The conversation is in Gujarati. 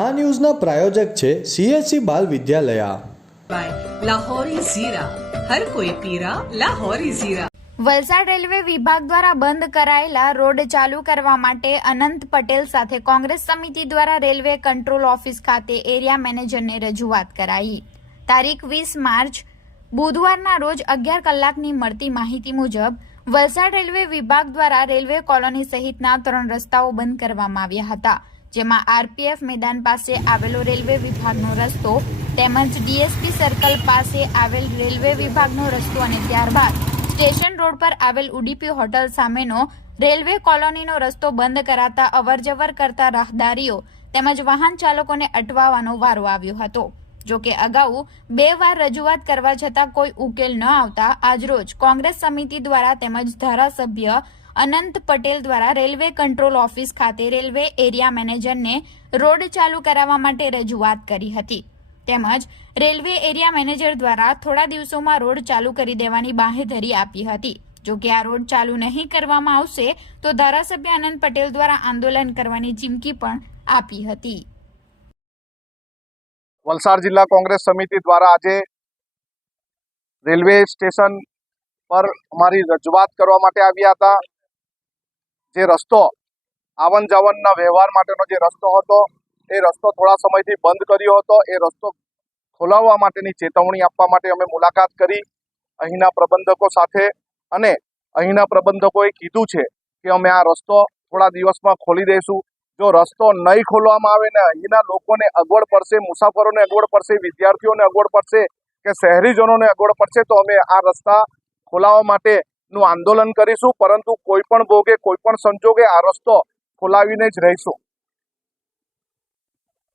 આ ન્યૂઝના પ્રાયોજક છે CSC બાલ વિદ્યાલયા. લાહોરી ઝીરા, હર કોઈ પીરા લાહોરી ઝીરા. વલસાડ રેલવે વિભાગ દ્વારા બંધ કરાયેલા રોડ ચાલુ કરવા માટે અનંત પટેલ સાથે કોંગ્રેસ સમિતિ દ્વારા રેલવે કંટ્રોલ ઓફિસ ખાતે એરિયા મેનેજરને રજૂઆત કરાઈ. તારીખ 20 માર્ચ બુધવારના રોજ 11 કલાકની મળતી માહિતી મુજબ વલસાડ રેલવે વિભાગ દ્વારા રેલવે કોલોની સહિતના 3 રસ્તાઓ બંધ કરવામાં આવ્યા હતા, જેમાં RPF મેદાન પાસે આવેલો રેલવે વિભાગનો રસ્તો તેમજ DSP સર્કલ પાસે આવેલ રેલવે વિભાગનો રસ્તો અને ત્યારબાદ સ્ટેશન રોડ પર આવેલ ઉડીપી હોટલ સામેનો રેલવે કોલોનીનો રસ્તો બંધ કરાતા અવરજવર કરતા રાહદારીઓ તેમજ વાહન ચાલકોને અટવાવાનો વારો આવ્યો હતો. જો કે અગાઉ 2 વાર રજૂઆત કરવા છતાં કોઈ ઉકેલ ન આવતા આજરોજ કોંગ્રેસ સમિતિ દ્વારા તેમજ ધારાસભ્ય અનંત પટેલ દ્વારા રેલવે કંટ્રોલ ઓફિસ ખાતે રેલવે એરિયા મેનેજરને રોડ ચાલુ કરાવવા માટે રજૂઆત કરી હતી. તેમજ રેલવે એરિયા મેનેજર દ્વારા થોડા દિવસોમાં રોડ ચાલુ કરી દેવાની બાંહેધરી આપી હતી. જો કે આ રોડ ચાલુ નહીં કરવામાં આવશે તો ધારાસભ્ય અનંત પટેલ દ્વારા આંદોલન કરવાની ચીમકી પણ આપી હતી. વલસાડ જિલ્લા કોંગ્રેસ સમિતિ દ્વારા આજે રેલવે સ્ટેશન પર અમારી રજૂઆત કરવા માટે આવ્યા હતા. જે રસ્તો આવન જાવનના વ્યવહાર માટેનો જે રસ્તો હતો એ રસ્તો થોડા સમયથી બંધ કર્યો હતો. એ રસ્તો ખોલાવવા માટેની ચેતવણી આપવા માટે અમે મુલાકાત કરી અહીંના પ્રબંધકો સાથે, અને અહીંના પ્રબંધકોએ કીધું છે કે અમે આ રસ્તો થોડા દિવસમાં ખોલી દઈશું. જો રસ્તો નહીં ખોલવામાં આવે ને અહીંના લોકોને અગવડ પડશે, મુસાફરોને અગવડ પડશે, વિદ્યાર્થીઓને અગવડ પડશે કે શહેરીજનોને અગવડ પડશે, તો અમે આ રસ્તા ખોલાવવા માટેનું આંદોલન કરીશું. પરંતુ કોઈ પણ ભોગે કોઈ પણ સંજોગે આ રસ્તો ખોલાવીને જ રહીશું.